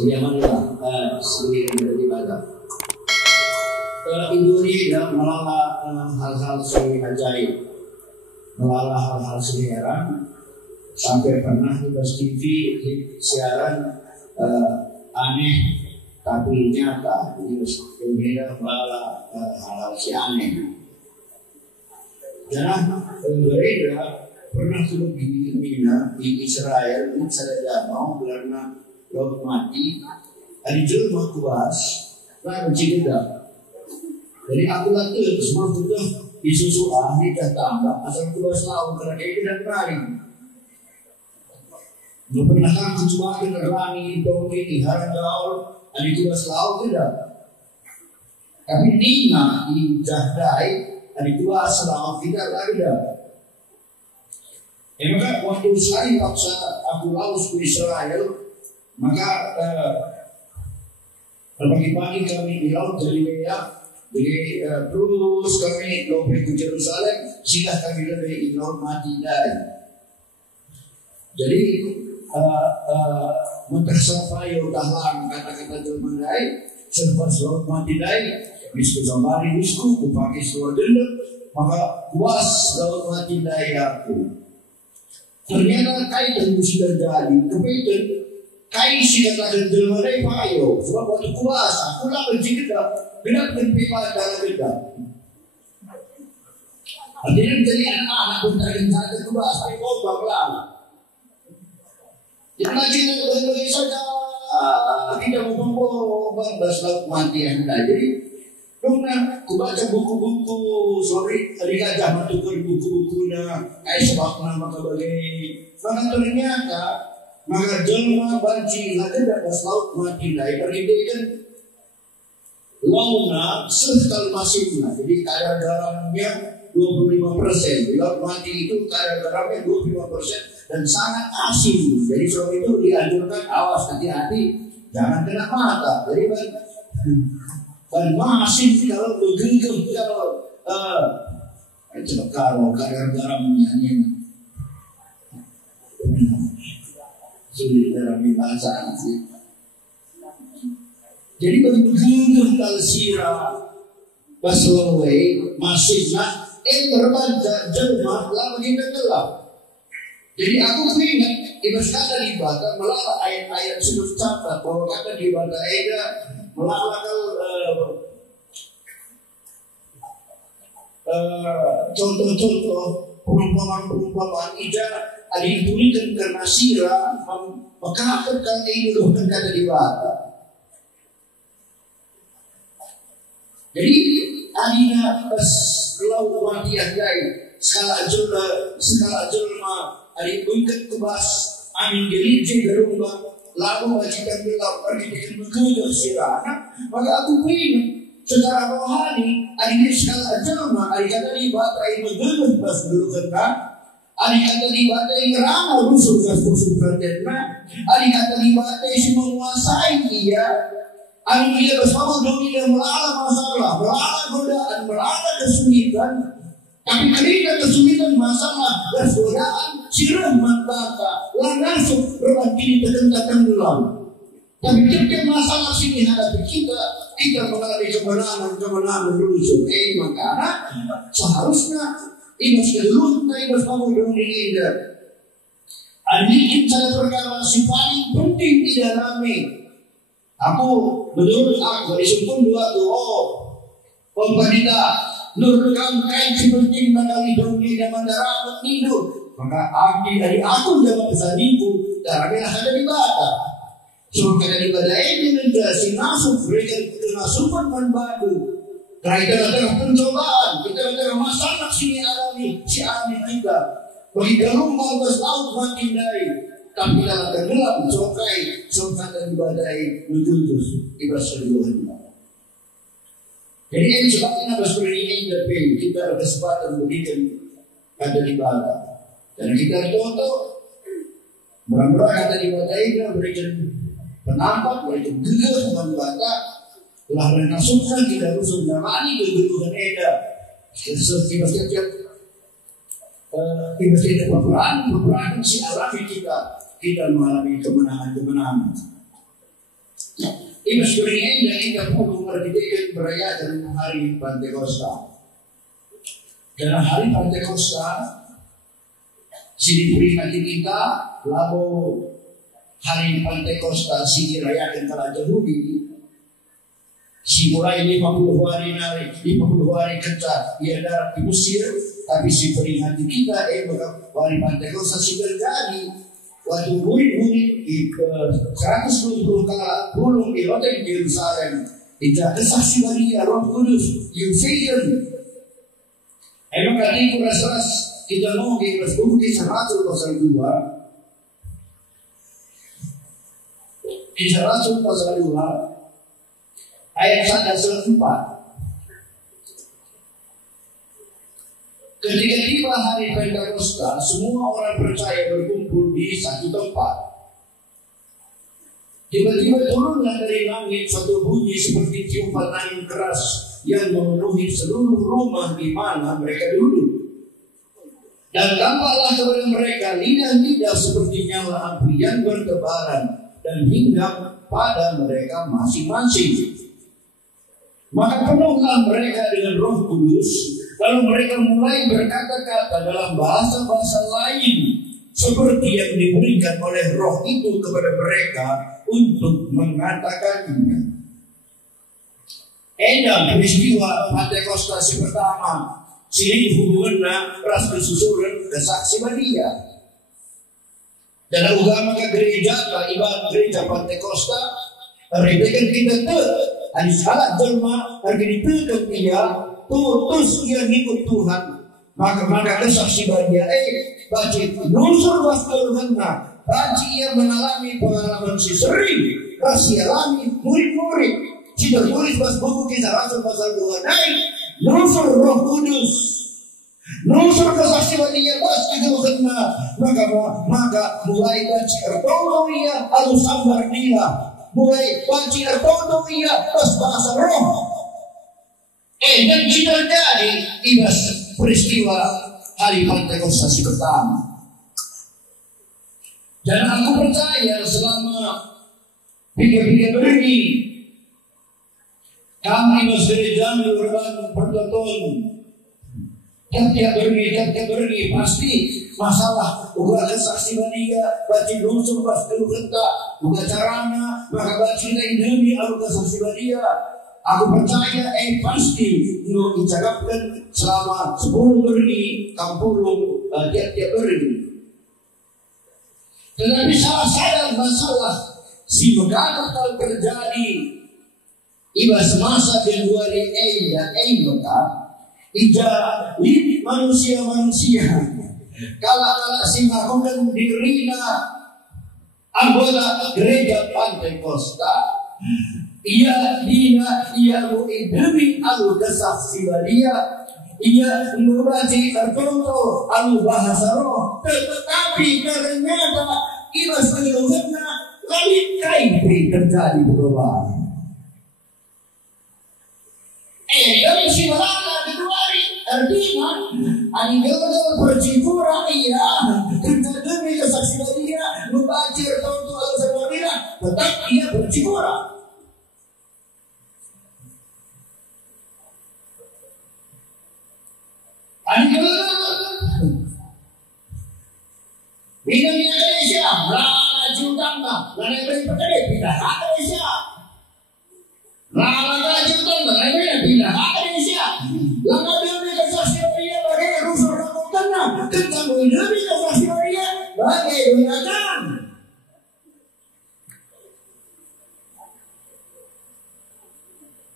Bagaimana sendiri beribadah. Indonesia melala hal-hal seni ajaib, melala hal-hal seni heran, sampai pernah di TV siaran aneh tapi nyata. Jadi Indonesia melala hal-hal si aneh. Jangan berbeda pernah turun di Mina di Israel ini saya mau karena laut mati hari jelma kubas lalu cedera. Jadi aku latih semua sudah disusu ahli dan tambah asal kubas laut karena ini dan kering. Belum pernah kamu cuma keterangi dong ini harang gaul ada kubas laut tidak. Tapi Nina di Jahdai ada kubas laut tidak ada. Maka waktu saya paksa aku laus ke Israel, maka pagi-pagi kami di laut Galilea, jadi terus kami lompat ke Yerusalem, sehingga kami lebih di laut mati dari. Jadi mempersapai utahan kata-kata Jermanai, serba laut mati dari, misku sambari misku, kupaki seluar dendam, maka puas laut mati dari aku. Ternyata kai dan sudah jadi kemudian kai sih kata Jermanai payo sebab waktu kuasa aku lah berjika benar berpikir dalam beda. Artinya jadi anak-anak pun terlihat kuasa itu banglang. Jadi kita bagi saja tidak mau bahas laut mati yang ada. Jadi karena aku baca buku-buku, sorry, tadi gajah tukar buku-bukunya, kayak sebab nama kebagai. Maka ternyata, maka jelma banci lagi dapat laut mati dari pendidikan launa sekal masifnya. Jadi kadar garamnya 25%. Di laut mati itu kadar garamnya 25% dan sangat asin. Jadi sebab itu dianjurkan awas hati-hati, jangan kena mata. Jadi dan masih kalau begitu kalau kalau kadar garamnya ini sulit dalam bahasa sih. Jadi begitu kalau sirah baslawai masihnya berbaca jelma lalu kita gelap. Jadi aku ingat ibarat kata di Batak melalui ayat-ayat sudah catat bahwa kata di Batak ada melalui contoh-contoh perumpamaan ijazah ada diberikan karena sirah mengatakan ini loh kata di Batak. Jadi adina laut mati yang jai skala jelma ada bungkat kubas angin gelinci gerumba lalu wajikan gelap pergi dengan bekerja sirana maka aku ingin secara rohani ada skala jelma ada kata di Batak yang bekerja pas dulu kena ada kata di Batak yang ramah rusuh gas-rusuh pertama ada kata di Batak yang menguasai dia ada dia bersama dominan melala masalah melala godaan melala kesulitan. Tapi ketika kesulitan masalah dan godaan sirah mata langsung berbanding tertentang dalam. Tapi ketika masalah sini hadapi kita mengalami kemenangan rusuh. Maka seharusnya imas kedua imas kamu dong ini. Ini cara perkara si paling penting didalami. Menurut aku disebut dua pemerintah. Nurkan kain seperti mengalami dunia dan mendarat hidup. Maka dari aku jangan pesan ibu. Darahnya ada di Batak. Sebab ada di Batak ini menjadi nasib berikan kenasupan membadu. Karena adalah pencobaan. Kita adalah masalah sini alami si alami kita. Bagi gelombang laut makin dari. Tapi dalam tenggelam sokai dan badai menuju ibarat seluruhnya. Jadi ini sebabnya berseringin tapi kita ada kesempatan memberikan kata di Batak. Dan kita contoh berang-berang kata di Batak ini berikan penampak, berikan gegar dengan Batak. Telah renasukkan kita rusuh namani kegeruhan eda. Setiap peperangan si alami kita mengalami kemenangan. Ibas beringin dan kita perlu merdeka merayakan hari Pantekosta. Dalam hari Pantekosta sini peringati kita lalu hari Pantekosta sini rayakan kala Yahudi. Si mulai 50 hari kerja ia darat di Mesir, tapi si peringati kita hari Pantekosta si terjadi waktu murid-murid 120 kala gulung di hotel di Yerusalem. Tidak kesaksi Maria Roh Kudus Euphorian. Emang tadi kurasa kita mau di Kisah Rasul pasal 2. Kisah Rasul pasal 2 ayat 1 sampai 4. Ketika tiba hari Pentakosta, semua orang percaya berkumpul di satu tempat. Tiba-tiba turunlah dari langit satu bunyi seperti tiupan angin keras yang memenuhi seluruh rumah di mana mereka duduk. Dan tampaklah kepada mereka lidah-lidah seperti nyala api yang bertebaran dan hinggap pada mereka masing-masing. Maka penuhlah mereka dengan Roh Kudus, lalu mereka mulai berkata-kata dalam bahasa-bahasa lain seperti yang diberikan oleh Roh itu kepada mereka untuk mengatakannya. Edam peristiwa Pantekosta pertama sini hubungannya ras kesusuran kesaksi Maria. Dan agama ke gereja, ibadah gereja Pantekosta, rebekan kita tuh, ada salah jelma, harga ditutup dia, terus dia ngikut Tuhan. Maka kesaksi Maria, baca nusur waskeluhanna, baca ia mengalami pengalaman si sering, kasih alami murid-murid. Kita tulis pas buku Kisah Rasul pasal 2 naik nusur Roh Kudus, nusur kesaksi Maria pas keluhanna. Maka mulai baca ertono ia lalu sambar dia, mulai baca ertono ia pas bahasa roh. Dan kita terjadi ibas peristiwa hari Pantekosta pertama. Dan aku percaya selama 3 hari kami gereja bertonton tiap hari pasti masalah uga kesaksi Maria baca nusur pas keluhenta uga carana maka baca demi alu kesaksi Maria. Aku percaya pasti no dicakapkan selama 10 hari kampung tiap hari. Tetapi salah masalah si mendadak terjadi iba semasa Januari maka ija ini manusia kalau si melakukan dirina anggota gereja Pantekosta ia demi alu kesaksi Maria ia mengurangi tertentu alu bahasa roh tetapi ternyata iba seluruhnya lain kaipi terjadi perubahan. Dari si malaka keluari artinya anggota bercipura ia kita demi kesaksi Maria membaca tertentu alu Maria tetap ia bercipura. Bina Indonesia, lana jutangga, lana beri percaya pindah Indonesia. Lana jutangga, lana pindah Indonesia. Lana demi kesaksi Maria bagai rusuh rakyatnya, kita demi kesaksi Maria bagai binatang.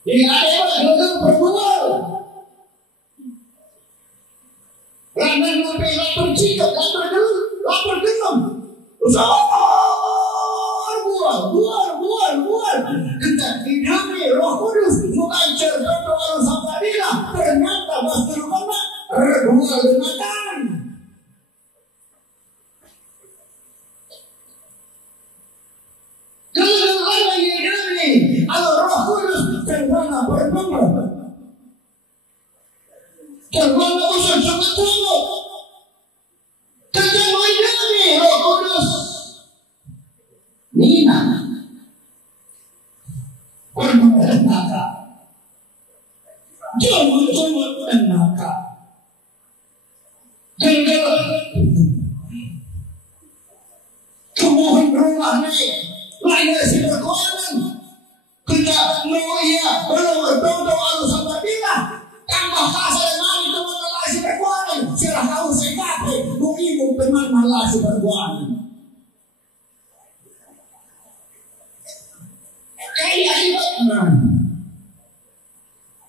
Di ada yang berbual. Rangan sampai lapar cikap, lapar genam. Buar. Kita demi Roh Kudus mengajar doa sama dia. Ternyata master mana buah genatan. Kalau orang yang demi, kalau Roh Kudus ternyata bertemu. Ternyata usaha sebetulnya. Ketemu ini Roh Kudus. Nina. neraka. Jumut-jumut neraka. Gara-gara kemuhan rumah ni lain si berkuanan. Kita noia belum berdoa alu sampai bila tambah kasar dengan itu mengalami si berkuanan. Sirah kau sekape ibu teman malah si berkuanan.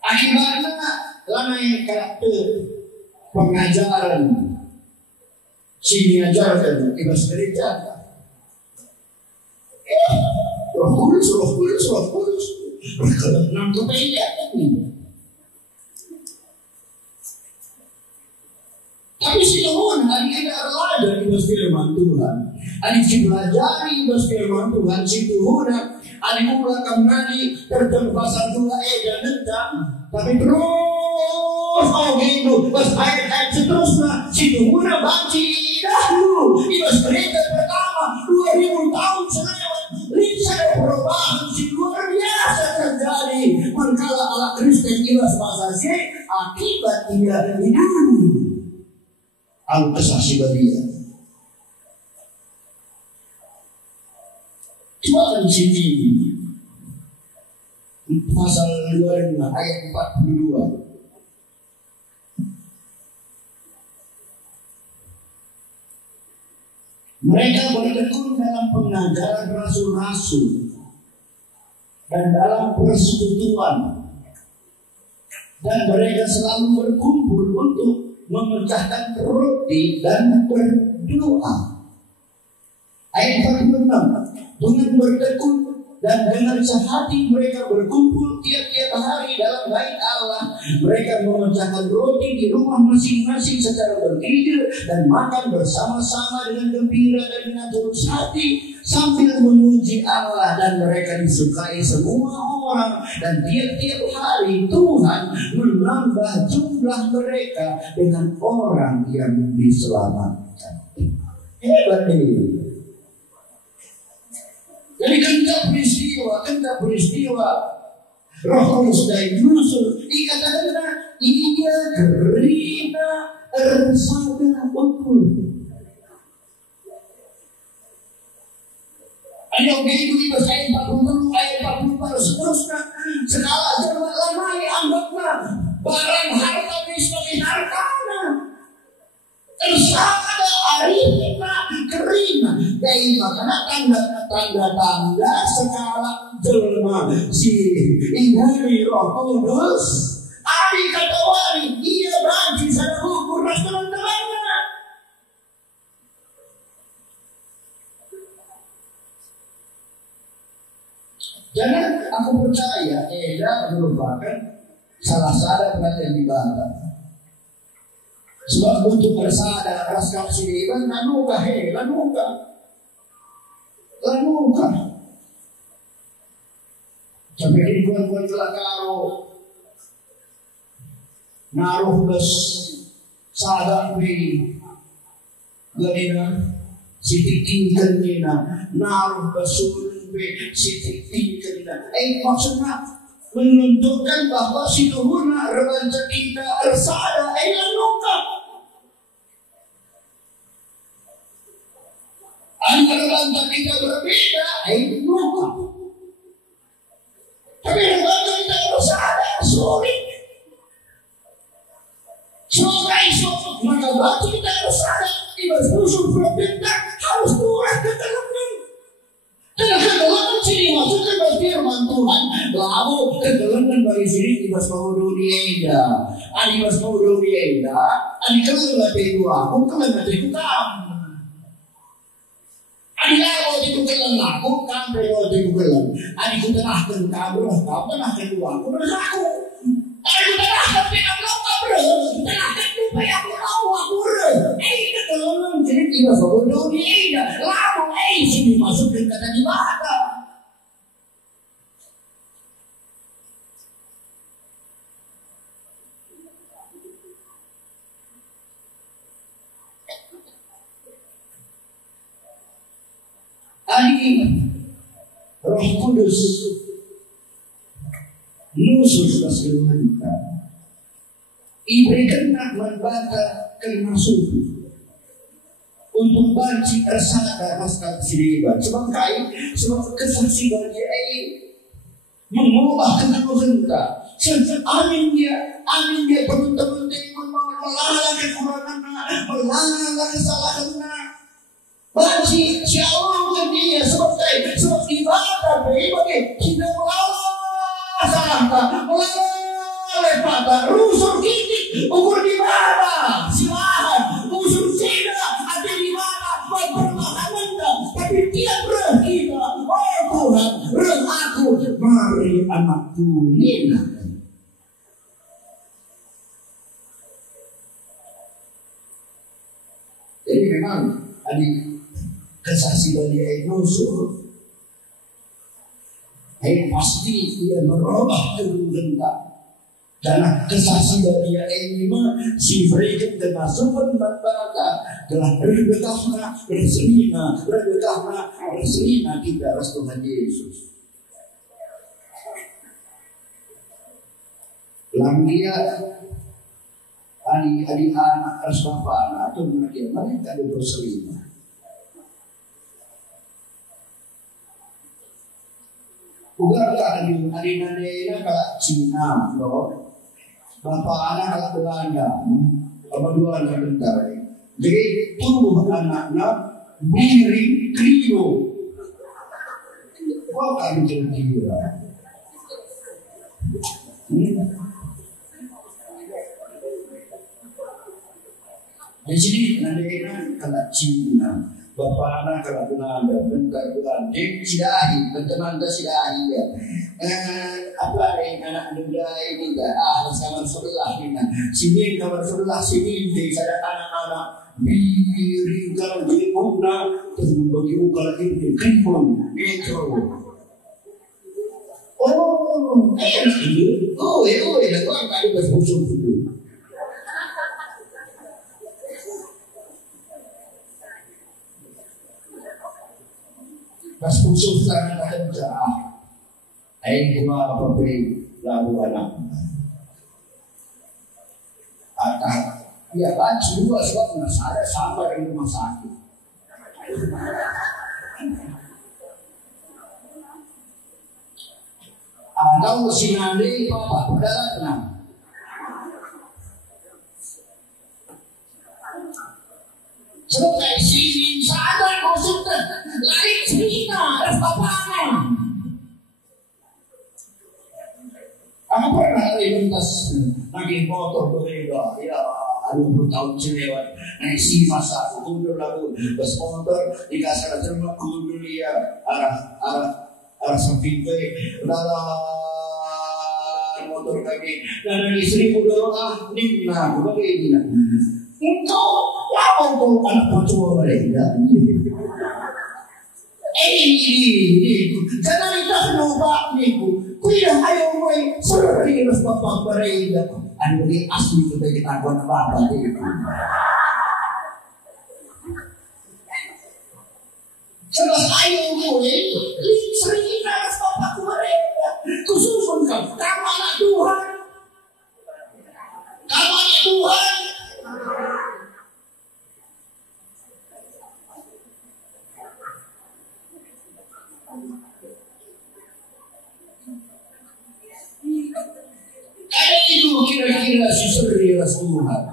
Akibatnya lanai karakter pengajaran sini ajarkan ibas gereja. Roh Kudus berkenan kebaikan ini. Tapi silakan hari kita belajar ibas firman Tuhan. Hari belajar ibas firman Tuhan situ huna. Hari mula kembali terjun pasal 2 dan tentang. Tapi terus gitu pas ayat-ayat seterusnya situ huna banci dahulu ibas gereja pertama 2000 tahun selewat lincah perubahan si luar biasa terjadi manakala ala Kristen ibas masa si akibat dia hidup al kesasi badia. Coba di sini pasal 2 ayat 42. Mereka bertekun dalam pengajaran rasul-rasul dan dalam persekutuan, dan mereka selalu berkumpul untuk memecahkan roti dan berdoa. Ayat 46, dengan bertekun dan dengan sehati mereka berkumpul tiap-tiap hari dalam bait Allah. Mereka memecahkan roti di rumah masing-masing secara bergilir dan makan bersama-sama dengan gembira dan dengan tulus hati sambil memuji Allah, dan mereka disukai semua orang, dan tiap-tiap hari Tuhan menambah jumlah mereka dengan orang yang diselamatkan. Hebat ini. Jadi kenta peristiwa Roh Kudus dari Yusuf dikatakan ia gerina ersada ukur. Ayo begitu di ayat 40 ayat 44 seterusnya segala jerman lamai anggapnya barang harta sebagai hartana ersada arina gerina. Dari makna tanda-tanda skala jelma si indari Roh Kudus. Ari kata wari dia banci sana ukur teman-temannya. Jangan aku percaya Eda merupakan salah satu perhatian ibadah. Sebab untuk bersada raskap siriban lanuka. Sampai ribuan-ribuan kelakaro naruh bes sadang di ganina sitik-tikan nina naruh besul be sitik-tikan nina. Maksudnya menunjukkan bahwa si tuhuna rebanca kita ersada lanuka. Antara bangsa kita berbeda, lupa. Tapi bangsa kita harus ada, sulit. Maka bangsa kita harus ada. Ibas musuh berbeda, harus turun ke dalamnya. Dan kedalaman sini maksudnya firman Tuhan. Lalu kedalaman bagi sini ibas maudunieda. Ibas maudunieda, kelengat itu aku, kelengat itu kamu. Ada waktu itu kelang aku, sampai waktu itu kelang. Ada ku tenahkan kamu, kamu tenahkan dua aku berlaku. Ada ku tenahkan pinang kamu, tenahkan lupa yang aku ber. Itu kelang jadi tiba bodoh dia. Lalu sini masuk ke kata di mana? Roh Kudus nusus keseluruhan iberikan nak membata kenasuh untuk banci tersangka masalah siriban sebab kait sebab kesaksian dia mengubah kenaluhan amin dia teman-teman melanggar kekurangan melanggar kesalahan banci si Allah ke dia sebab ibadah bagi tidak melawan salah melawan pada rusuk titik ukur di mana silahkan usul tidak ada di mana berpertahanan tapi tidak berkita oh Tuhan aku mari anakku nina. Jadi memang adik kesaksian dia nusuk pasti dia merubah kerugian dan kesaksian dia ini si berikan kemasukan berkata telah berbekahna berselina kita Tuhan Yesus langgia adik anak Rasulullah atau mereka berselina. Ugar ka hari nanay ka Cina, no? Bapak anak ka Belanda, kemudian ka bentar. Jadi tubuh anaknya miring krio. Kok kan kira? Di sini nanay ka Cina. Bapak anak kalau Belanda, bentar bulan, sidahi, berteman sidahi ya. Apa yang anak muda ini dah? Kamar sebelah ini. Sini kamar sebelah sini, ada anak-anak biring kalau jadi muna, terus bagi ukal ini krimpon, metro. Oh, enak itu. Oh, dah kau kali bersumsum dulu. Pas khusus karena kata bicara, cuma apa lalu anak, ya baju juga sebab saya sama di rumah sakit. Atau sinari papa berdalam tenang. Sebab dari sini sadar maksudnya lain cerita dan paparan. Kamu pernah lintas naik motor berbeda, ya 20 tahun lewat naik si masa kundur lalu bus motor dikasih terima kundur ya arah samping dalam motor kaki dan dari $1,000 nimna begini. Engkau lama kau anak percuma mereka. Ini jangan kita lupa niku. Kuya ayo moy serius bapak mereka. Anu ini asli sudah kita buat bapak itu. Terus ayo moy serius bapak mereka. Khusus kamu anak Tuhan. Kamu anak Tuhan. Ada itu kira-kira serius Tuhan.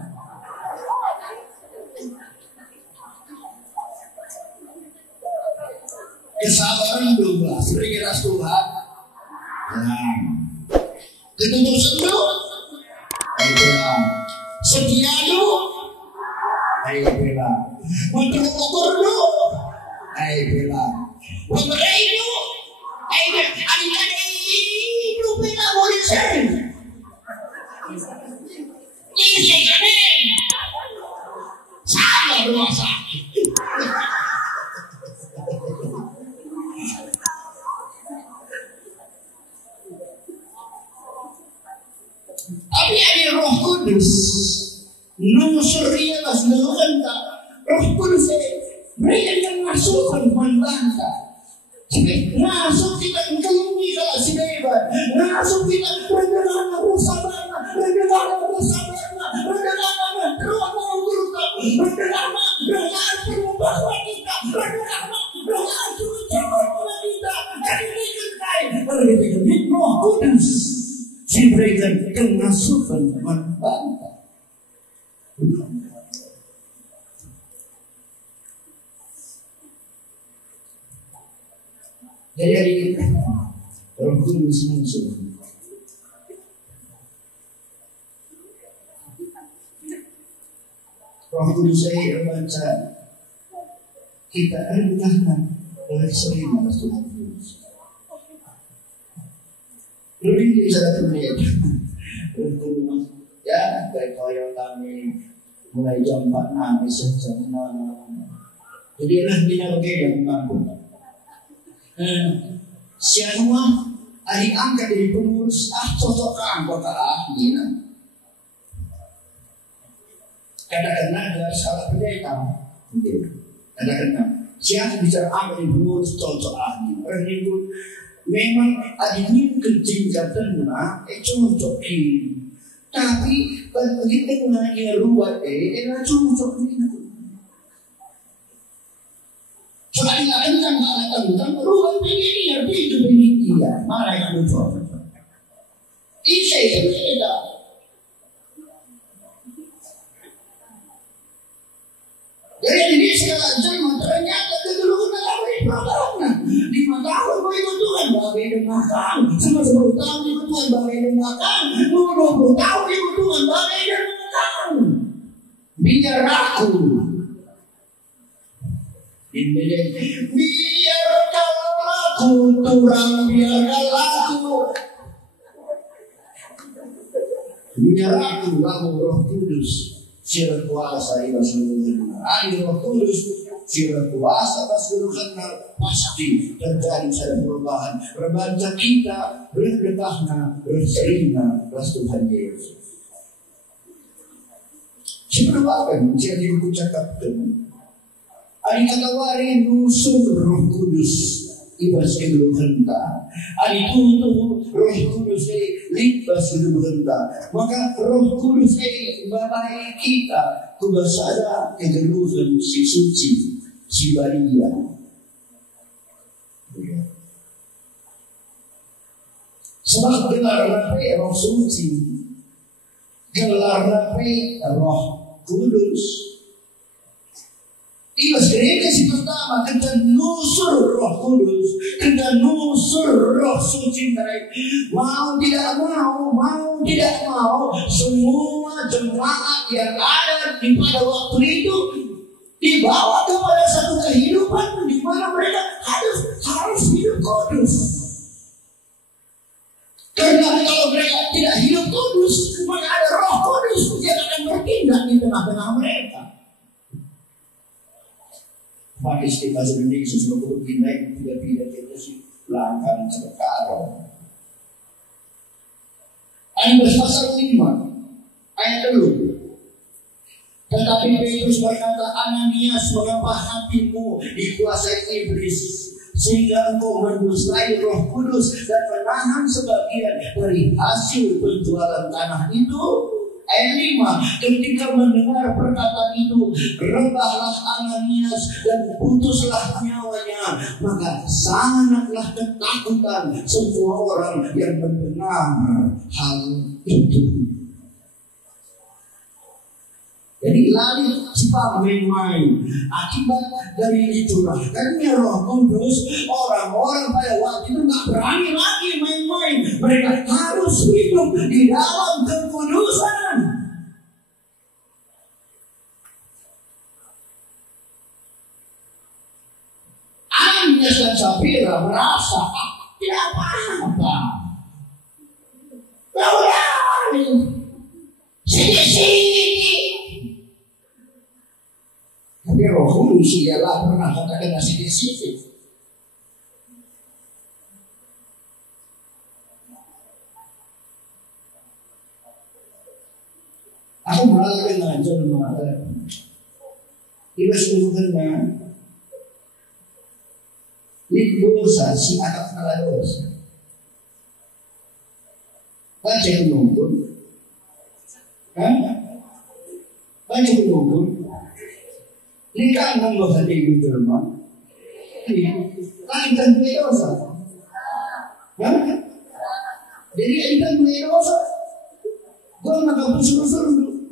Kesabaran 12 serius Tuhan. Ketulusan dulu. Setia dulu. Ayo bela. Menterukur dulu. Ayo bela. Pemberi dulu. Ayo adik-adik itu bela boleh sering. Ini sama rumah sakit. Tapi ada Roh Kudus. Nusuriya mas nuranta. Roh Kudus berikan masukan membantah. Masuk kita kami kalau si Dewa langsung kita rendengan sabarna, rendengan sabarna, rendengan doa kita, rendengan doa perubahan kita, rendengan doa perubahan kita. Jadi ini Roh Kudus diberikan kemasukan membantah. Jadi hari ini Roh Kudus muncul. Roh Kudus saya membaca kita rendahkan oleh sering atas Tuhan Yesus. Lebih bisa terlihat ya dari koyo kami mulai jam 4 nangis jam 6. Jadi lah bina yang mampu. Siapa adik angkat dari pengurus cocokkan kota Nina. Kadang-kadang ada salah pendeta. Kadang-kadang siapa bicara angkat dari pengurus cocok Nina. Orang itu memang adiknya kencing na cocokin. Tapi begitu nanya ruwet cocok Nina. Soalnya kan datang ruang begini ya hidup ini iya mana yang lucu ini beda. Jadi ini segala zaman ternyata dulu mengalami program 5 tahun ikut Tuhan bagai dengarkan 10 tahun ikut Tuhan bagai dengarkan 20 tahun ikut Tuhan bagai dengarkan biar aku biarkanlah aku turang, biarkanlah aku Roh Kudus sira kuasa ila seluruh Roh Kudus sira kuasa atas seluruh pasti terjadi satu perubahan. Rebaca kita berdekahna berserina kelas Tuhan Yesus. Seberapa jadi aku cakapkan ari katawari nusuk Roh Kudus ibas kedua henta. Ari tutuh Roh Kudus libas kedua henta. Maka Roh Kudus babai kita kubasada kegeluhan si suci si baria. Sebab gelar nape Roh Suci, gelar nape Roh Kudus. Ibas gereja si pertama kita nusur Roh Kudus, kita nusur Roh Suci mereka. Mau tidak mau, semua jemaat yang ada di pada waktu itu dibawa kepada satu kehidupan di mana mereka harus hidup kudus. Karena kalau mereka tidak hidup kudus, maka ada Roh Kudus yang akan bertindak di tengah-tengah mereka. Pakai istilah Indonesia seluruh pindah tidak kita sih langkah sekarang. Ayat pasal 5 ayat 2. Tetapi Petrus berkata, Ananias, mengapa hatimu dikuasai iblis sehingga engkau mendustai Roh Kudus dan menahan sebagian dari hasil penjualan tanah itu? Ayat 5, ketika mendengar perkataan itu, rebahlah Ananias dan putuslah nyawanya. Maka sangatlah ketakutan semua orang yang mendengar hal itu. Jadi lari cepat main-main. Akibat dari dicurahkannya Roh Kudus, orang-orang pada waktu itu tak berani lagi main-main. Mereka harus hidup di dalam kekudusan. Ananias dan Safira merasa tidak apa-apa. Berani, sedikit. Tapi Roh Kudus ialah pernah katakan sedikit. Aku berada dengan John mengatakan, iba seluruhnya lihat dosa si anak salah dosa. Baca penonton. Hah? Baca penonton. Nikah nambah hati itu rumah. Kita punya dosa. Hah? Jadi kita punya dosa. Gua nak bersuruh-suruh dulu.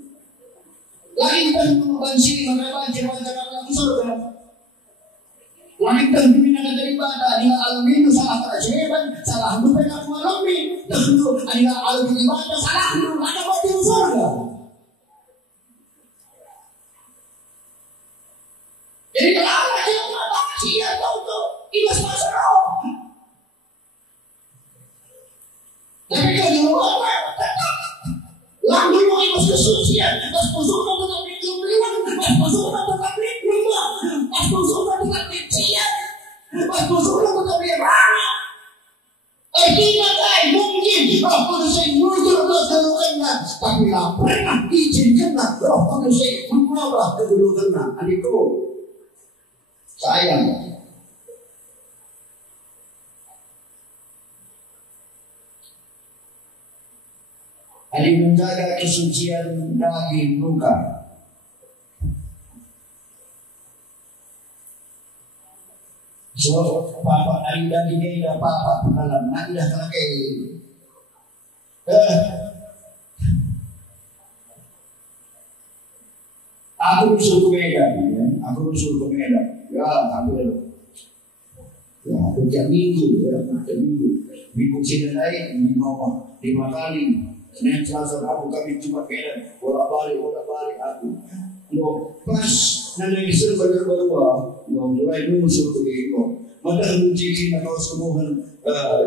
Lagi kita membansi baca surga. Lagi kita diminta dari ibadah. Dia alamin salah terjebak, salah lupa nak malami. Tentu dia alamin ibadah salah lupa nak baca surga. Jadi kalau dia baca dia tahu tu imas pasrah. Tapi kalau lalu mau imas kesucian, pas musuhnya tetap dikumpulkan, pas musuhnya tetap dikumpulkan, pas musuhnya tetap dician, pas musuhnya tetap dirana. Kita kan mungkin roh kudus yang muncul ke kedudukannya, tapi tak pernah izinkanlah roh kudus yang mengubah kedudukannya. Adikku, sayang. Adik menjaga kesucian daging luka. So, papa adik dagingnya tidak papa pengalam, nak tidak kelake. Aku usul ke Medan, ya. Aku usul ke Medan. Ya, aku tiap minggu, minggu sini naik 5 kali. Senin Selasa Rabu kami cuma Medan, bolak-balik aku. Lo pas nanti bisa berdua, lo mulai musuh tu ego. Maka menjadi nak semua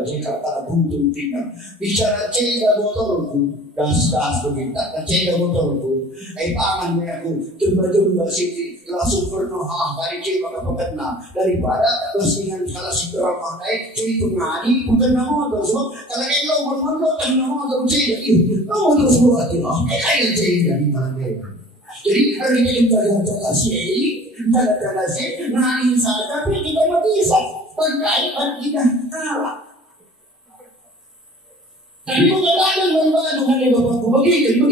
jika tak buntung tinggal. Bicara cenda motorku, das begitu. Cenda motorku, pangan aku jumpa sini langsung penuh dari cenda maka pekena daripada kesingan salah si drama naik cuy pengani bukan nama atau semua kalau elo bermula dan nama atau cenda nama terus buat dia kayak cenda di mana dia. Jadi hari ini kita kasih, nangis saja, tapi kita bisa berkaitan kita kalah. Tapi bukan ada membantu hanya bapakku begitu.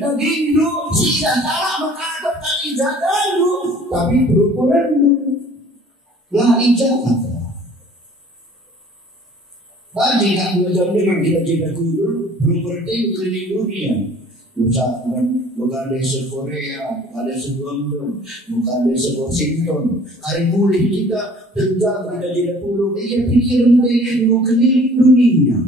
Daging lu tidak salah mengatakan kali jaga lu, tapi berukuran lu lah ijazah. Bagi tak belajar memang kita jaga kudur, berukuran itu keliling dunia. Bukan dari Korea, bukan dari London, bukan dari Washington. Hari mulai kita tentang kita tidak perlu pikiran dari keliling dunia.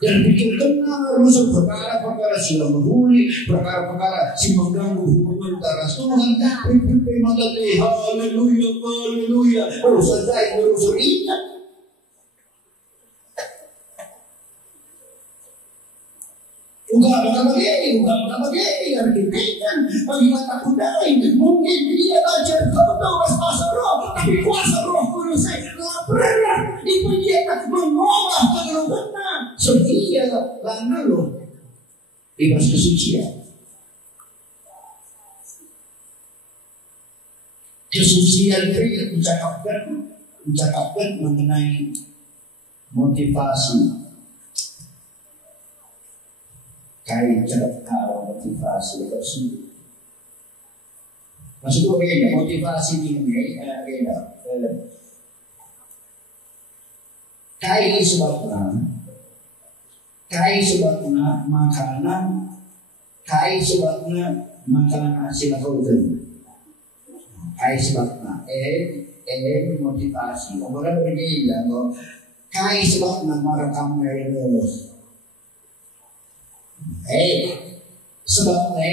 Dan pikirkan rusak perkara-perkara sila menghuni, perkara-perkara si mengganggu hubungan antara Tuhan. Mata deh, haleluya. Urusan saya urusan ingat. Bukan begini, yang diberikan bagi mata kudai. Mungkin dia ajar tahu rasa roh, tapi kuasa roh kudus saya pernah dipenjara mengubah kegelutan setia lana loh bebas kesucian. Kesucian itu mencakapkan mengenai motivasi. Kain cerita motivasi tersebut. Maksudnya beda motivasi ini beda. Kain sebabnya makanan, kain sebabnya makanan hasil kautan. Kain sebabnya motivasi. Orang berbeda loh. Kain sebabnya merekam terus. Sebabnya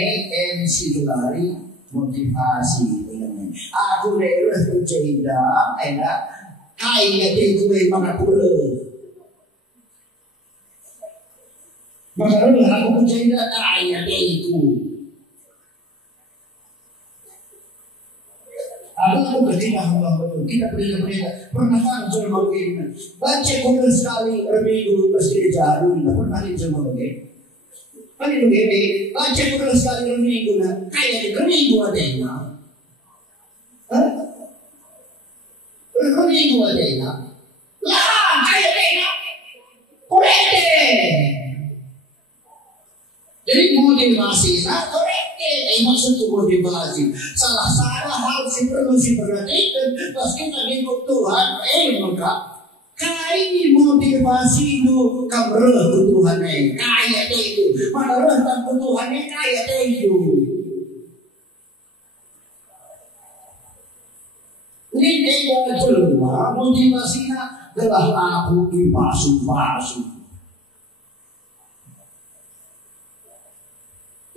MC gelari motivasi dengan aku lepas bercerita enak kaya itu memang aku maka aku bercerita kaya itu aku bercerita kita pernah kan coba begini baca Quran sekali berminggu pasti jauh pernah coba begini. Bagi begini, baca Quran sekali berminggu kayak di berminggu adanya. Berminggu adanya. Lah, kayak adanya. Kurete. Jadi motivasi, nah korek maksud motivasi. Salah hal sih perlu perhatikan pas kita ngikut Tuhan, maka kai motivasi itu kamerah kebutuhannya, kaya itu, mana rentang kebutuhannya kaya itu. Ini ego jelma motivasinya adalah aku dipasu-pasu.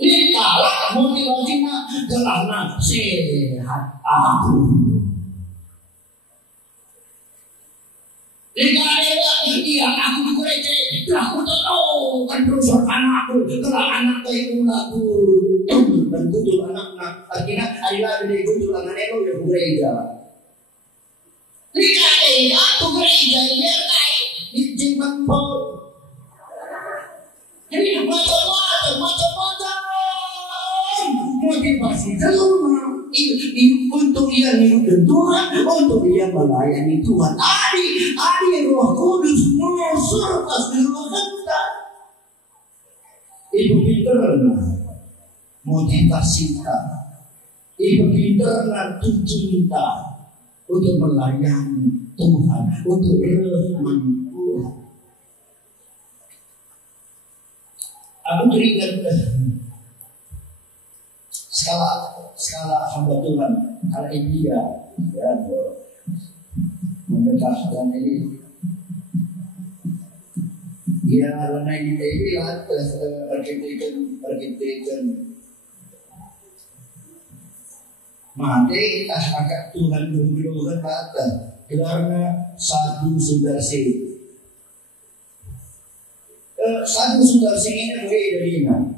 Ini kalah motivasinya adalah sehat aku. Ini iya aku gereja, aku tahu kan perusahaan anakku, kalau anak itu aku dan kudu anak akhirnya ada dari kudu anak itu ya gereja. Ini aku gereja dia kayak di jimat pun. Jadi macam-macam motivasi jelma untuk ia mengikuti Tuhan, untuk ia melayani Tuhan. Adi Roh Kudus serta seluruh kita. Ibu pinterna motivasi kita. Ibu pinterna tujuan kita untuk melayani Tuhan, untuk berfirman Tuhan. Aku teringat skala hamba Tuhan kalau India ya mendekatkan ini dia lana ini lah arkitektur mati agak Tuhan berdoa kata karena satu sudarsi ini beda dari ini.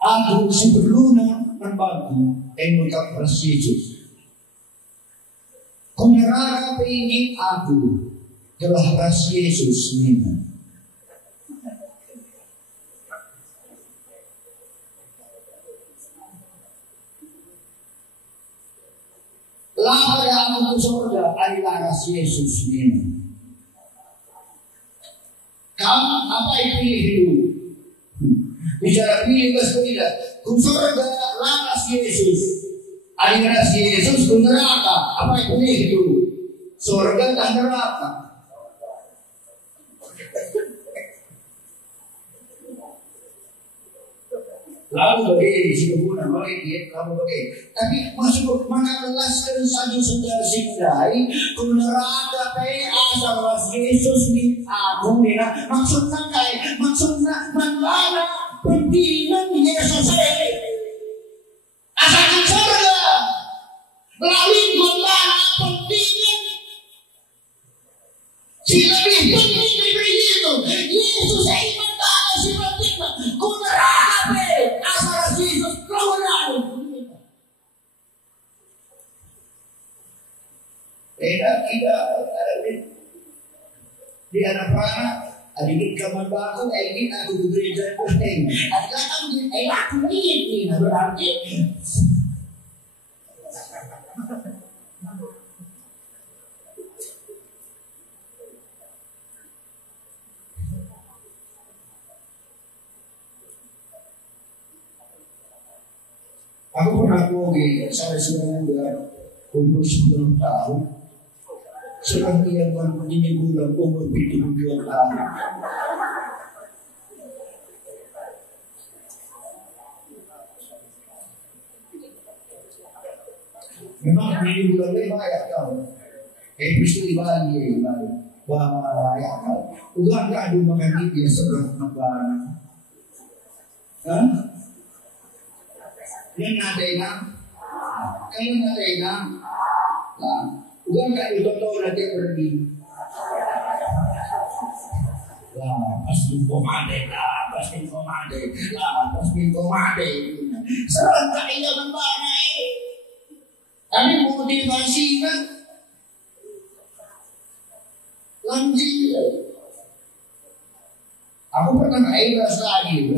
Aku sebelumnya membantu engkau Yesus. Konera ini aku telah ras Yesus ini. Lama aku ke surga adalah ras Yesus ini. Kamu apa itu hidup? Bicara pilih tidak, ke surga laras Yesus, adalah Yesus ke neraka. Apa itu hidup? Surga dan neraka. Lalu bagaimana sempurna bagi kamu bagaimana? Tapi masuk mengalaskan satu saudara sindai ke neraka pe asal ras Yesus ni aku ni maksudnya kai maksudnya mana pentingan Yesus ini asalkan surga lalu gimana pentingan si lebih penting dari itu Yesus ini mentara si pentingnya ke neraka pe asal Yesus keluar tidak di anak-anak adik kamar baku ini aku di gereja penting adalah kamu aku ini berarti aku pernah pergi saya sudah umur 10 tahun sedang dia ini bulan umur 72 tahun. Memang ini bulan ini banyak kau. Episode bagi banyak kau. Udah nggak ada makan dia sebelah makan. Kan? Ini nadena. Kalau nadena, lah. Bukan kan itu tahu nanti pergi. Lah, pasti komande lah, pasti komande lah, pasti komande. Serentak ia membana ini. Tapi motivasinya lanjut. Aku pernah naik berastani.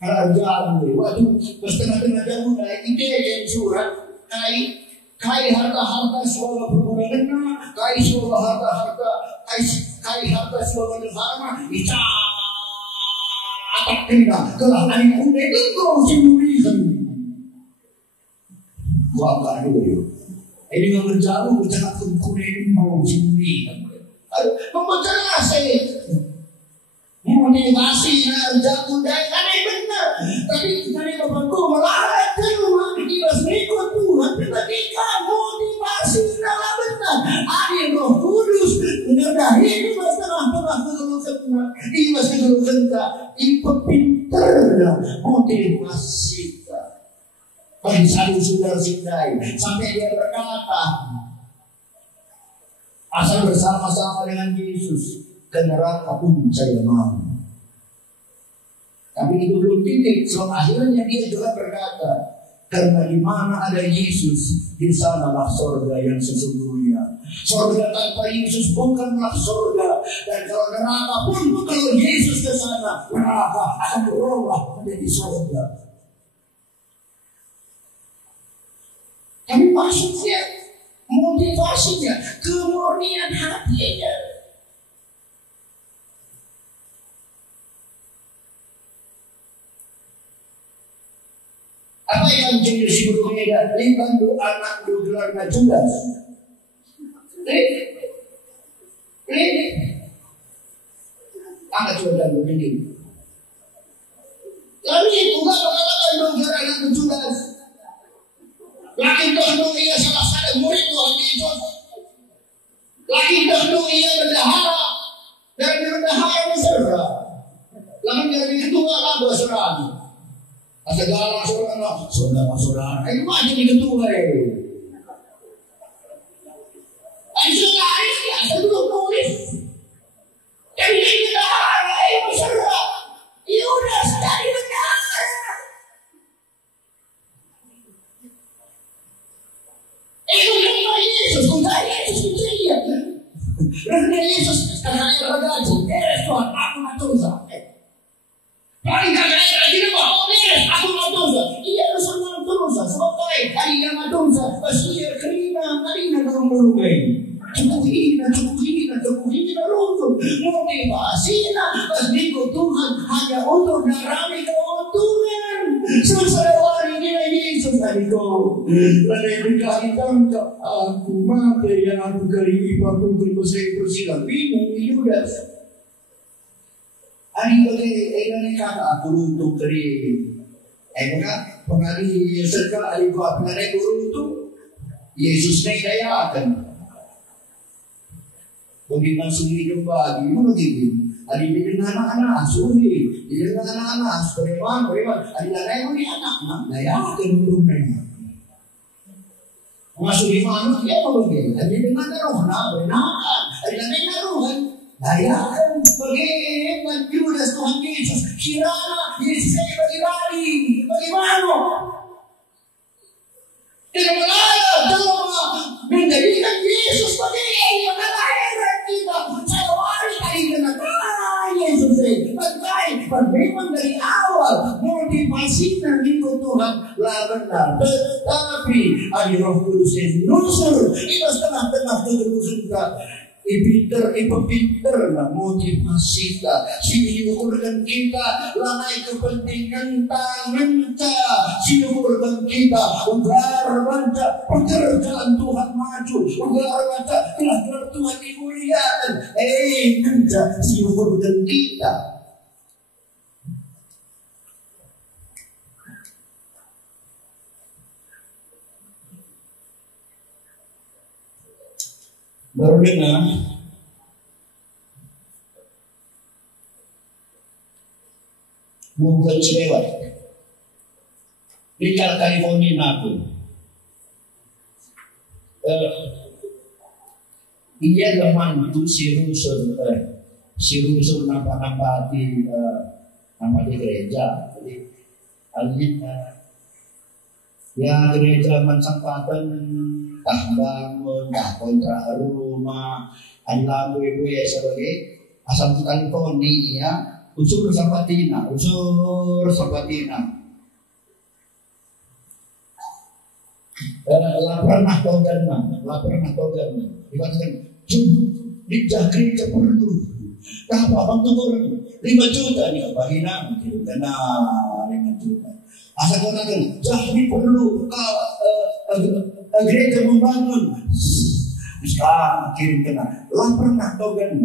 Kalau jauh, waktu setengah jauh naik ide yang surat naik. Kai harta sebuah perbudakan, kai harta sebuah negara, tak kena kelah lain kuning engkau simulikan. Wah dulu. Ini yang menjauh bercakap kuning mau simulikan. Membaca nasi. Motivasi jago dan aneh benar. Tapi dari bapakku melarat ke rumah Dimas ikut Tuhan. Ketika motivasi adalah benar. Ada Roh Kudus mengerdahi Dimas tengah-tengah kegeluhan. Dimas kegeluhan. Itu pinternya motivasi. Bagi satu saudara-saudara sampai dia berkata, asal bersama-sama dengan Yesus ke neraka pun saya mau. Tapi itu belum titik. So akhirnya dia juga berkata, karena di mana ada Yesus, di sanalah surga yang sesungguhnya. Surga tanpa Yesus bukanlah surga. Dan kalau neraka pun kalau Yesus ke sana, neraka akan berubah menjadi surga. Tapi maksudnya, motivasinya, kemurnian hatinya. Apa yang jadi sebelumnya liban do anak do gelarna Judas. Anak Judas begini. Lalu itu enggak mengatakan do gelarna Judas. Lagi dahulu ia salah satu murid Tuhan Yesus. Lagi dahulu ia berdahara dan berdahara berserah. Lalu dari kedua lagu serang. Segala saudara, itu aja di ketua. Sudah ini biasa dulu tulis. Jadi kita hargai berserah. Ya udah sudah benar. Itu kan Yesus, sudah Yesus itu dia. Karena Yesus karena dia bergaji, Tuhan aku nak dosa. Paling kagak lagi nama, aku nak dosa. Iya dosa nak dosa, sebab baik hari yang nak dosa, pasti kerina dorong cukup runtuh. Motivasinya pasti Tuhan hanya untuk darami keuntungan. Sesuai dengan Yesus tadiku. Pada dikali tangkap aku mati yang aku kari waktu bersih bingung Yudas. Hari bagi kata aku runtuh kari. Kan pengali serka hari ku apalagi runtuh. Yesus naik daya akan. Bagaimana suri kembali, begini. Ada dengan anak-anak, suri, dengan anak-anak, beriman. Ada lain pun anak-anak, daya akan berumnya. Masuk di mana dia begini. Ada dengan rohna, benar. Ada lain rohan, daya akan begini. Judas Tuhan Yesus, kirana Yesus saya bagi lari, bagaimana? Tidak menjadikan Yesus begini, mengalahkan kita. Saya wari kali dengan Yesus berkait memang dari awal motivasinya ikut Tuhan lah benar. Tetapi ada Roh Kudus yang nusur itu setengah-tengah kegelusan kita. Pinter lah motivasi kita. Sini ukurkan kita lanai kepentingan tanganca. Sini ukurkan kita ugar baca pekerjaan Tuhan maju. Ugar baca gelar Tuhan dimuliakan. Kerja sini ukurkan kita. Baru dengar bukan lewat di California aku dia teman itu si Rusun nampak di gereja. Jadi ya gereja mensampaikan tak bangun, tak kontrak rumah, ada ibu ya sebagai asal California ya, unsur sampatina. Lapar nah togan dikatakan di gereja perlu Dapat bang turun 5 juta nih bahinang gitu karena 5 juta. Asal kau kan, jadi perlu gereja membangun. Sekarang kirim kena, pernah kau kan?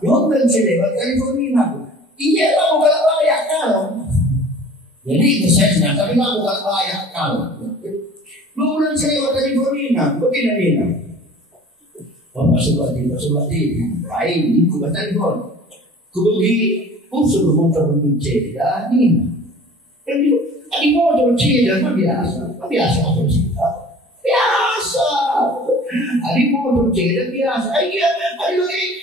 Yung dan sila, California. Iya lah bukan layak kalau. Jadi misalnya, tapi lah bukan layak kalau. Bukan saya California, bagaimana? Bapak Subati, baik, ku bertelpon. Ku pergi, suruh motor mencet, dan ini. Di motor cedera biasa apa sih? Biasa. Di motor cedera biasa. Iya,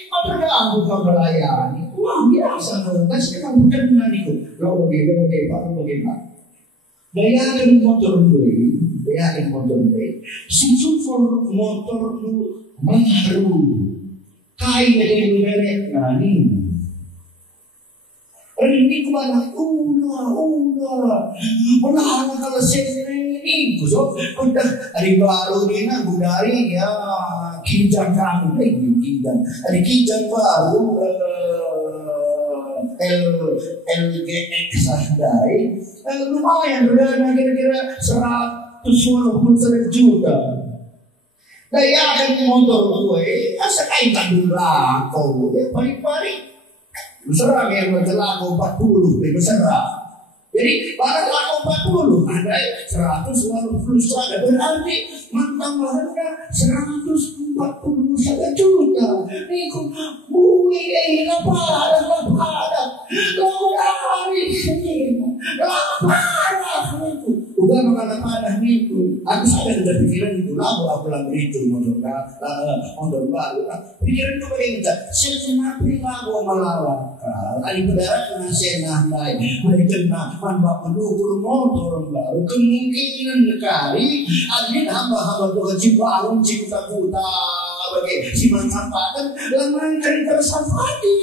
motor ganggu kau melayani. Wah biasa dong. Kan sekarang bukan naniku. Lo bagaimana? Bayarin motor lu, Sumber motor lu baru. Kain dari merek nani. Ini kemana? Ulah. Kalau ini kusok, udah hari baru ini budari ya kijang kamu kijang. Ada kijang baru LGX sadai. Lumayan udah kira-kira 120 juta. Daya akan motor gue, asal dulu kau, paling-paling. Berserah yang berlaku 40 berserah. Jadi barang laku 40 ada 150 saja berarti tambahannya 141 juta. Niku bui apa ada kau dari sini apa itu bukan makan itu. Aku sadar ada pikiran itu aku lagu itu motor baru. Pikiran itu bagaimana? Sejenak lagu melawan. Ari berdarah kena senah lain. Mereka manbak menukul motor baru. Kemungkinan sekali ada hamba-hamba Tuhan Cibarung Cipta-Puta bagi si manfaatan lemah cerita bersafati.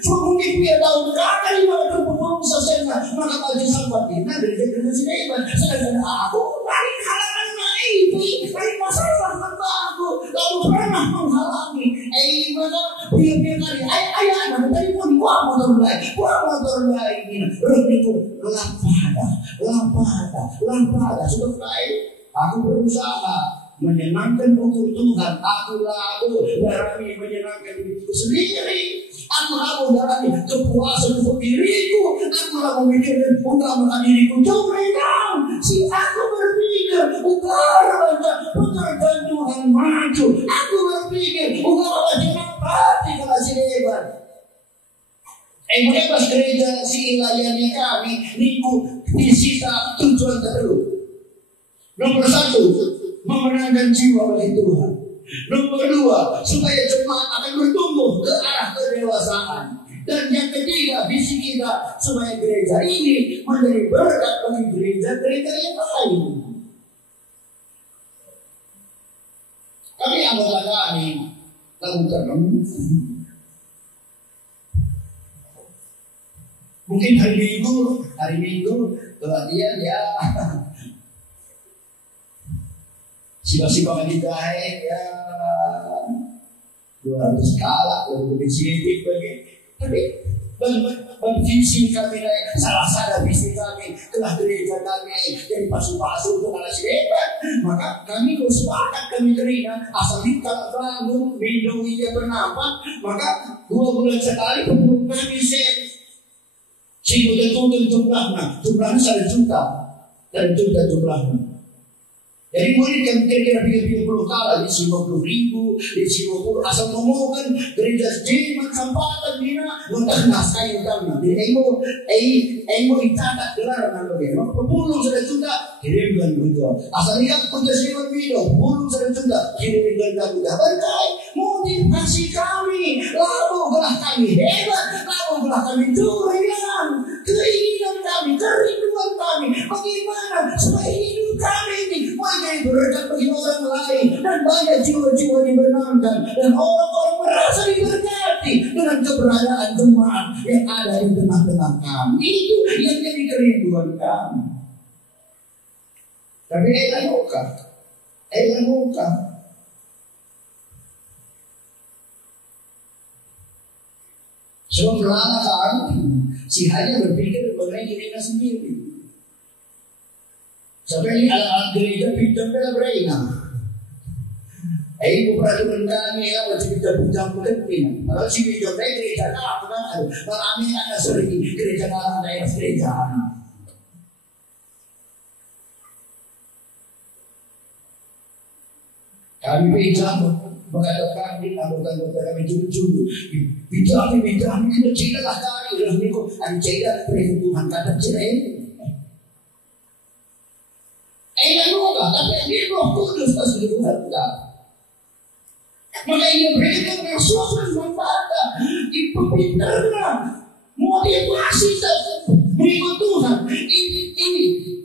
Mungkin dia tahu kakak lima berpengurung sesena maka baju safati. Nah dari sini sedangkan aku dari kalangan naik dari masalah aku lalu pernah menghalangi. Mana dia kali ayah anak tadi pun buang motor lain ini. Rupiku lapada sudah lain. Aku berusaha menyenangkan ukur Tuhan. Aku darami menyenangkan diriku sendiri. Aku darami kepuasan untuk diriku. Aku memikirkan utama diriku. Coba si aku berpikir utara pekerjaan Tuhan maju. Aku berpikir utara jenang hati kasih lebar. Pas gereja si layani kami niku disita tujuan terus. Nomor 1, memenangkan jiwa bagi Tuhan. Nomor 2, supaya jemaat akan bertumbuh ke arah kedewasaan. Dan yang ketiga, visi kita supaya gereja ini menjadi berkat bagi gereja-gereja yang lain. Kami anggota kami lakukan mungkin hari Minggu latihan ya siapa digahe ya 200 kala lebih sedikit bagi tapi visi kami salah visi kami telah gereja kami dari pasu-pasu untuk ala siapa maka kami sepakat kami terima asal kita bangun minum ia bernafas maka 2 bulan sekali perlu kami sehingga jumlahnya 1 juta jumlahnya. Jadi murid yang kira-kira 30 kali, 50 ribu, 50 asal ngomong kan gereja jimat sampatan dina, nonton naskah yang kami. Jadi emo itatak gelar nama dia. Pulung 1 juta kirimkan begitu. Asal lihat kunci jimat video, pulung 1 juta kirimkan kami. Berkait motivasi kami, lalu belah kami hebat, lalu belah kami durian, keinginan kami, kerinduan kami. Bagaimana supaya hidup kami ini banyak berkat bagi orang lain dan banyak jiwa-jiwa dibenarkan dan orang-orang merasa diberkati dengan keberadaan jemaat yang ada di tengah-tengah kami. Itu yang jadi kerinduan kami. Tapi Sebab belakang si hanya berpikir mengenai dirinya sendiri. Sampai alat gereja pinjam bela berena. Ibu peraturan kami ya masih pinjam penting. Kalau si pinjam gereja apa kan? Kalau kami anak sering gereja ada yang gereja. Kami pinjam, mengatakan kami anggota kami jujur. Pinjam kita cerita lah kali. Lalu ni ko ang cerita perhitungan kata cerai. Ano ka? Tapi hindi mo kudus sa siluhan ka. Maka iya berikan ng susunod ng bata. Ipapintar na. Motivasi sa berikut Tuhan.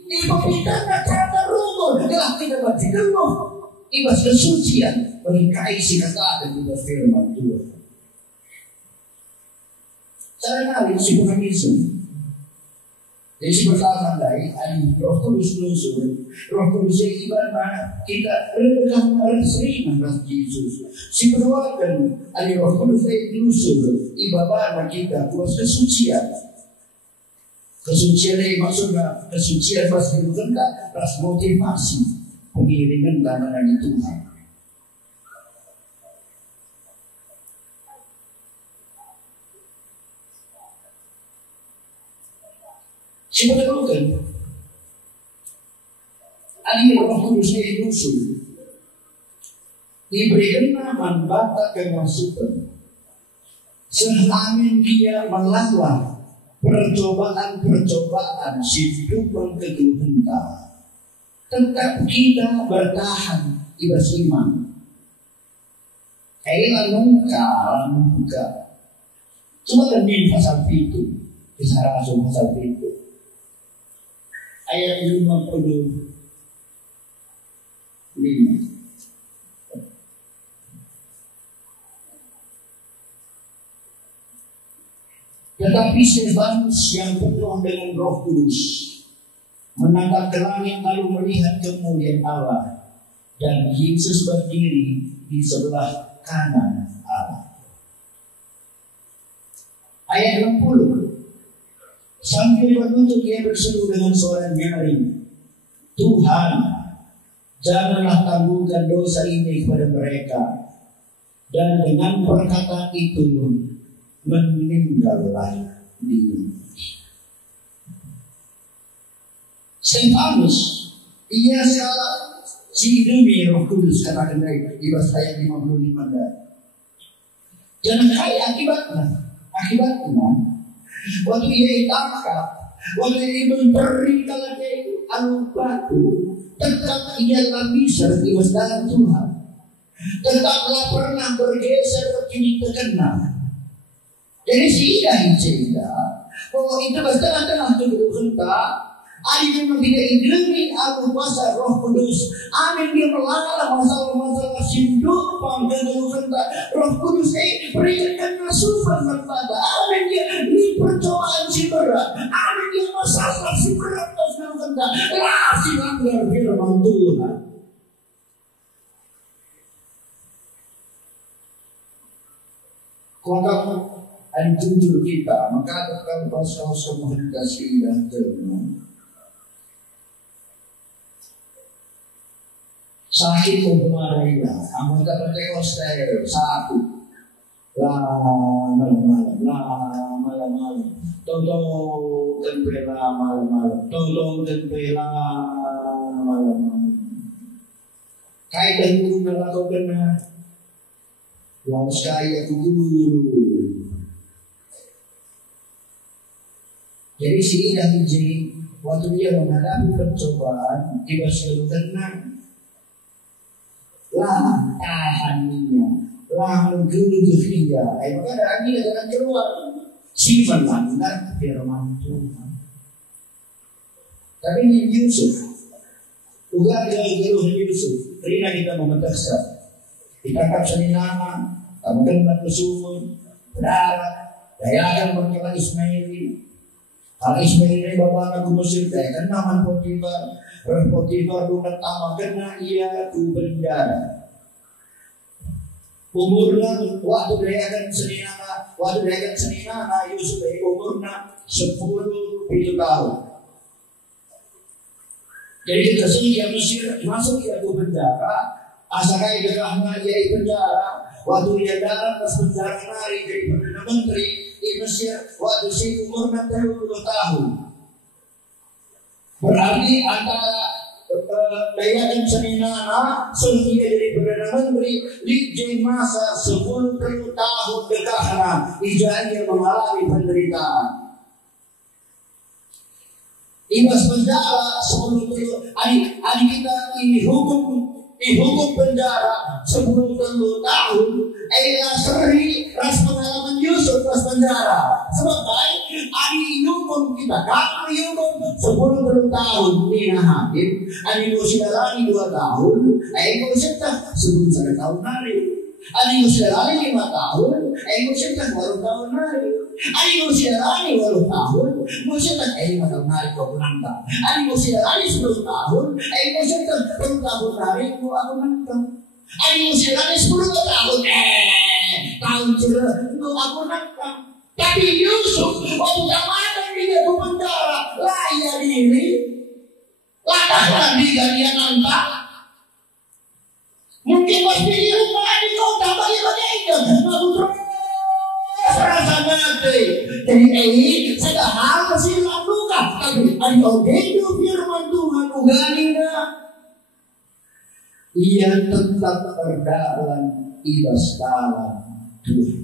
Ipapintar na katarungan. Kaya kita batikan mo. Ibas kesucian. Bagi kaisi kata dan firman Tuhan. Saya kenal si Tuhan Yesus. Jadi pertama dari Roh Kudus lusur, Roh Kudus ibarat kita sering dengan Yesus. Si kedua kan ada Roh Kudus lusur ibarat kita kuas kesucian. Kesucian ini maksudnya kesucian pas kedudukan pas motivasi pengiringan tanah dari Tuhan. Siapa bukan? Ada Roh Kudus yang lusur. Diberikan nama bata kemasukan. Seamin dia melawan percobaan hidup kegeluhan. Tetap kita bertahan ibas iman. Kailan buka. Coba kan di pasal itu. Kisah Rasul pasal itu. Ayat 55. Tetapi Stefanus yang penuh dengan Roh Kudus menatap ke langit lalu melihat kemuliaan Allah dan Yesus berdiri di sebelah kanan Allah. Ayat 60. Sambil menutup ia berseru dengan suara nyaring, Tuhan, janganlah tangguhkan dosa ini kepada mereka. Dan dengan perkataan itu meninggallah dia. Stefanus, ia salah si demi Roh Kudus katakan dari Ibas ayat 55. Dan kaya akibatnya waktu ia ditangkap, waktu ia memberi kalanya itu anu batu, tetap ia bisa ibas dalam Tuhan. Tetaplah pernah bergeser kini terkena. Jadi sehingga bahwa itu tengah-tengah tubuh kita. Ada memang tidak demi aku kuasa Roh Kudus. Amin dia melanggar masalah-masalah hidup panggilan Roh Kudus berikan masukan kepada. Amin dia ini percobaan si berat. Amin dia masalah si berat masalah kita. Kasih langgar firman Tuhan. Kalau ada jujur kita, maka akan pasal komunikasi dan terima. Sakit kemarin, anggota Pentekoste satu, malam-malam, tolong dan bela malam-malam, malam-malam. Kaitan guru melakukan benar, yang saya guru. Jadi si Indah Ijri waktu dia menghadapi percobaan, dia selalu tenang. Lah tahannya, lah mengguluh-guluh. Maka ada lagi jalan keluar. Si melanggar firman Tuhan. Tapi ini Yusuf, ugar geluh Yusuf. Rina kita memetaksa, ditangkap seninama, kemudian batu sumur, berdarah, dayakan bangkala Ismaili. Kalau Ismaili bawa anak Mesir, dayakan nama Potifar. Potifar bukan tamak kena ia ku penjara. umurna waktu dayakan seninana Yusuf umurna 10 tahun. Jadi ketika Mesir masuk ke penjara, asalnya gerahnya dia di penjara. Waktu dia datang ke penjara nari jadi perdana menteri di Mesir, waktu si umurnya 30 tahun. Berarti antara dayakan seninana sehingga jadi perdana menteri di masa 10 tahun dekahna ijanya mengalami penderitaan. Ibas penjara 10 tahun, adik kita ini hukum penjara 10 tahun. Seri ras pengalaman Yusuf pas penjara. Sebab baik adik hukum kita kan hukum 10 tahun Nina hakim, adik sudah lari 2 tahun, sudah 11 tahun hari. Adik sudah lari 5 tahun, sudah baru tahun hari. Adik sudah lari 8 tahun, sudah 5 tahun hari kau menantang. Adik sudah lari 10 tahun, sudah 10 tahun hari kau menantang. Adik sudah lari 10 tahun, tahun cerah kau menantang. Tapi Yusuf waktu zaman dia ke penjara, layak diri, latahkan dia nantang. Mungkin pasti di rumah di kota bagaimana aku terus rasa mati. Jadi segala masih lakukan, tapi ayo hidup firman Tuhan ugalina. Ia tetap berdalam ibas dalam Tuhan.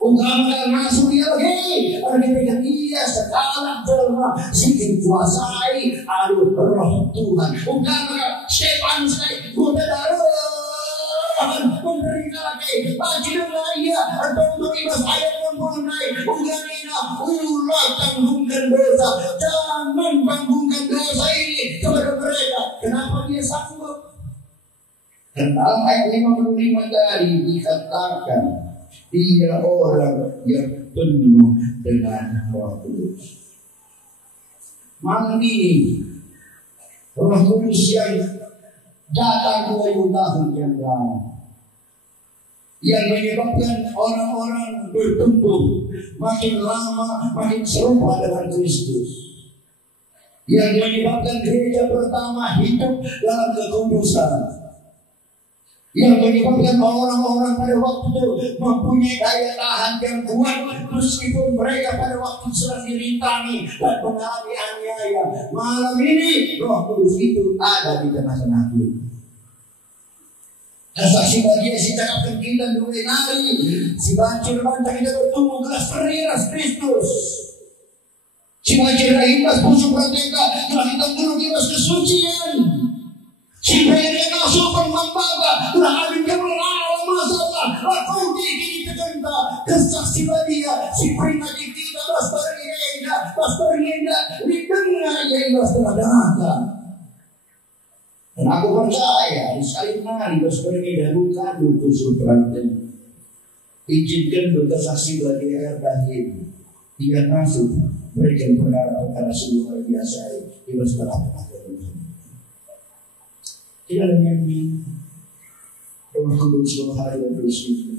Ungkapan masuk dia lagi, ketika dia segala jelma sikin kuasai aduh roh Tuhan. Ungkapan Stefanus lagi, kuda darah menderita lagi, bagi dunia atau untuk ibas ayat mempunyai ungganina ulah tanggungkan dosa, jangan tanggungkan dosa ini kepada mereka. Kenapa dia sanggup? Dalam ayat 55 tadi dikatakan dia orang yang penuh dengan Roh Kudus. Malam ini Roh Kudus yang datang 2000 tahun yang lalu, yang menyebabkan orang-orang bertumbuh makin lama makin serupa dengan Kristus, yang menyebabkan gereja pertama hidup dalam kekudusan, yang menyebabkan orang-orang pada waktu itu mempunyai daya tahan yang kuat meskipun mereka pada waktu sedang dirintangi dan mengalami aniaya. Malam ini Roh Kudus itu ada di tengah-tengah kita. Saksi bagi si cakapkan kita dua hari, si bancir bantah kita bertumbuh gelas teriras Kristus. Si bancir rahimas pusuk berteka telah kita dulu kipas kesucian. Si bancir masuk pembaga telah ada kemelah masalah. Aku dikini tergenta kesaksi dia si peringati kita pastor Yenda di tengah Yenda setelah datang. Dan aku percaya di sekali hari bersepergi darukan khusus beranten. Izinkan berkesaksi bagi Ibrahim. Dia masuk berikan perkara-perkara sungguh luar biasa di bersepergi. Tidak ada yang di Roh Kudus hari dan bersih.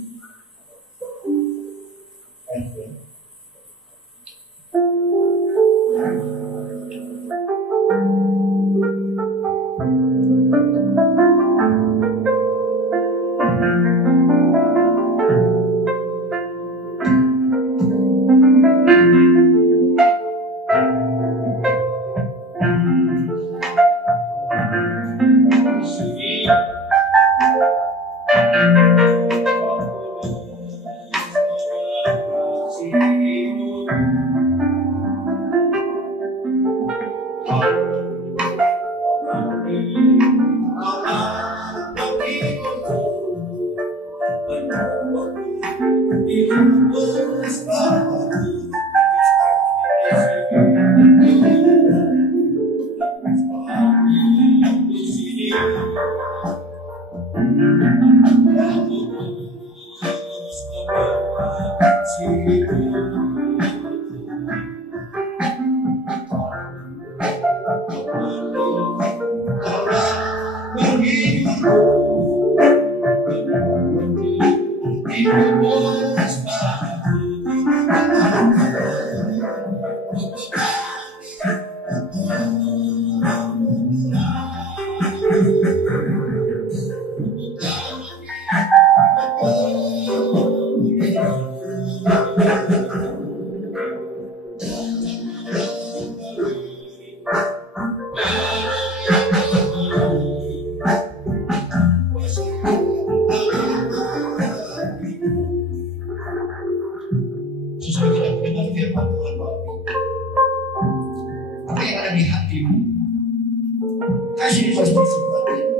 sini pasti seperti itu.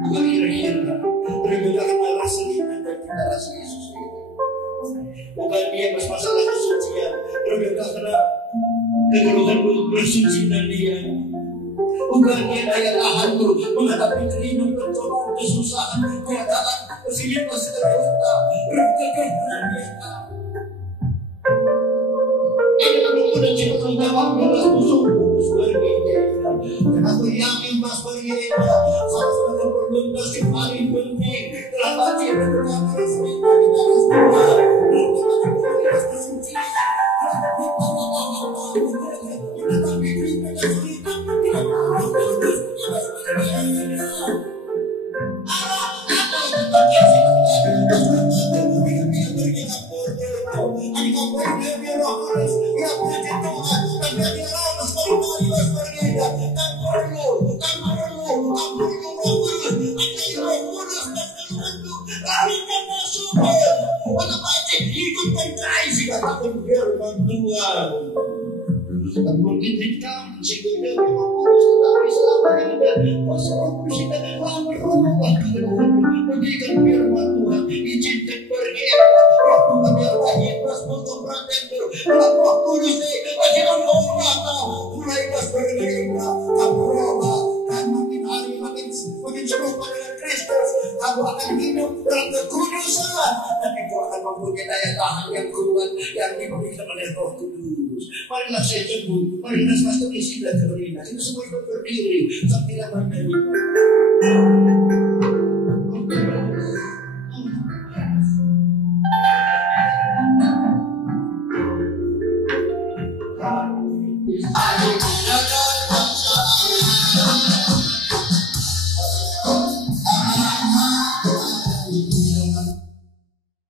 Bukan kira-kira berbeda rasa iman dan kita rasa Yesus itu. Bukan dia masalah kesucian, berbeda karena kegeluhan bersuci dan dia. Bukan dia daya tahanku menghadapi keringat, percobaan, kesusahan, keadaan, kesedihan, sederhana, berkegeluhan dia. Ini kemudian cepat menjawab belas musuh berbeda. Dan aku yakin pas berbeda, salah satu perbentas yang paling penting telah baca berkata sebentar kita harus berdoa. Mungkin hitam, sehingga mengurus tetapi selama ini pasal kita telah berubah menjadikan firman Tuhan izinkan pergi roh Tuhan yang lahir pas untuk praktek roh kudus masih Allah mulai pas berbeda kamu roba dan makin hari makin serupa dengan Kristus kamu akan hidup dalam kekudusan dan itu akan mempunyai daya tahan yang kuat yang diberikan oleh Roh Kudus. Marilah saya sebut, marilah saya isi dan terlihat. Itu semua berdiri, tapi tidak berdiri. Aduh.